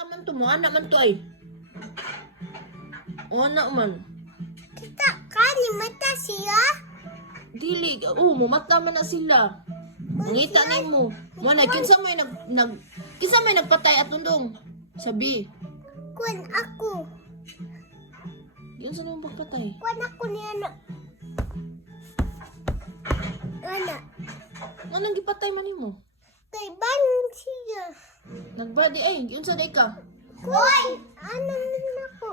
mata man to mo, anak man to ay. O anak man. Kita kani mata siya. Dili, mo mata man na sila. Mangita na mo. Mo na kinsa may kinsa may nagpatay atundong. Sabi. Kun ako. Yun sa nang pagpatay. Kun ako ni anak. Anak. Anong gipatay man nimo? Kay ban siya. Nagbadi ay, yun sa day ka. Kuy! Ano min ako?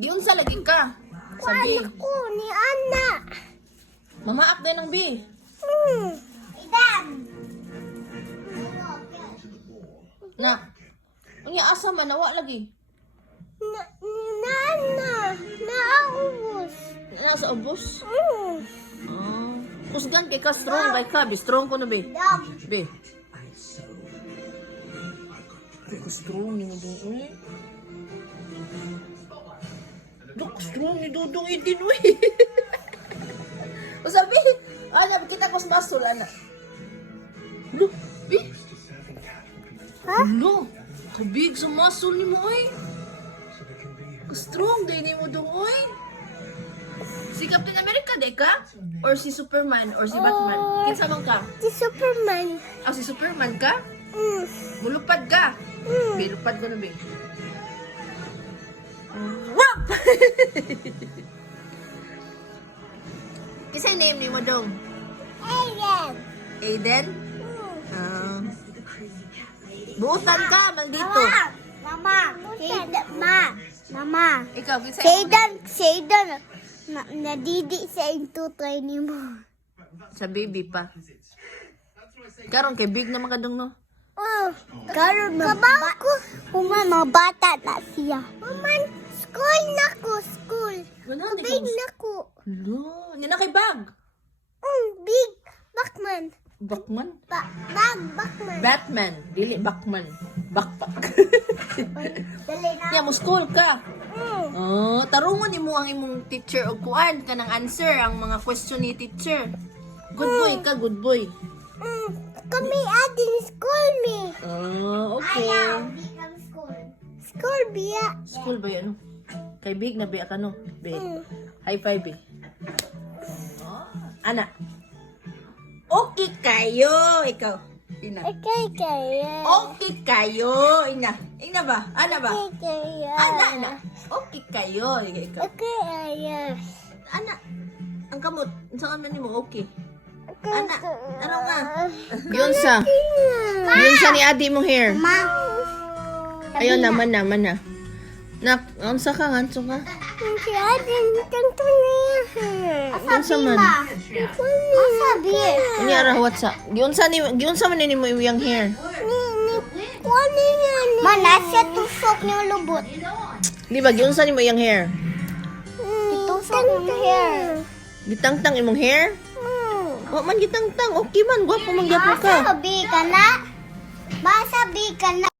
Yun sa lagi ka. Sabi. Kuan ako ni anak. Mamaak din ng B. Idan. Na. Ang asa man nawa lagi. Naubos. Nasa ubos. Kusgan kay ka strong kay ka, strong ko na be. Be. Ka strong ni Dudong eh. Dok strong ni Dudong itin we. O sabi, ana kita kos masul ana. Lo, be. Lo, kabig sa muscle ni mo oy. Strong din ni mo dong oy. Si Captain America de ka? Or si Superman? Or si Batman? Kinsa man ka? Si Superman. Ah, si Superman ka? Mulupad ka? Lupad ka na be. Wap! Kinsa name ni mo dong? Ayan. Aiden? Buutan ka, bang dito. Mama. Mama. Ikaw, kinsa Saydan. Nadidi sa intutry ni mo. sa baby pa. Karon kay big na mga dong no? Karon kabaw ko. Kuman, mga bata na siya. Kuman, school na ko, school. Big na ko. Lo, ni na kay bag. Big. Bakman. Bakman? Bakman. Batman, dili Bakman. Backpack. Dali na. Ya mo school ka. Oh, tarungon nimo ang imong teacher og kuan kanang answer ang mga question ni teacher. Good boy ka, good boy. Kami adin school mi. Oh, okay. School biya. School ba yan? Kay big na biya ka no? Be. High five be. Ana. Okay kayo, ikaw. Ina. Okay kaya. Okay kayo, ina. Ina ba? Ana ba? Okay kaya. Ana. Okay kayo, ikaw. Okay kaya. Ana. Ang kamot, saan man nimo okay? Ana, ano nga? Yun sa ni adi mong hair. Ma. Ayun naman na. Nak, unsa ka nganso ka? Si adin tanto niya. Unsa man? Asabi. Ini ara WhatsApp. Giunsa man nimo iyang hair? Kuani niya ni. Manasya tusok ni lubot. Di ba giunsa nimo iyang hair? Tusok ni hair. Gitangtang imong hair? Wa man gitangtang, okay man, gwapo man gyapon ka. Masabi ka na. Masabi ka na.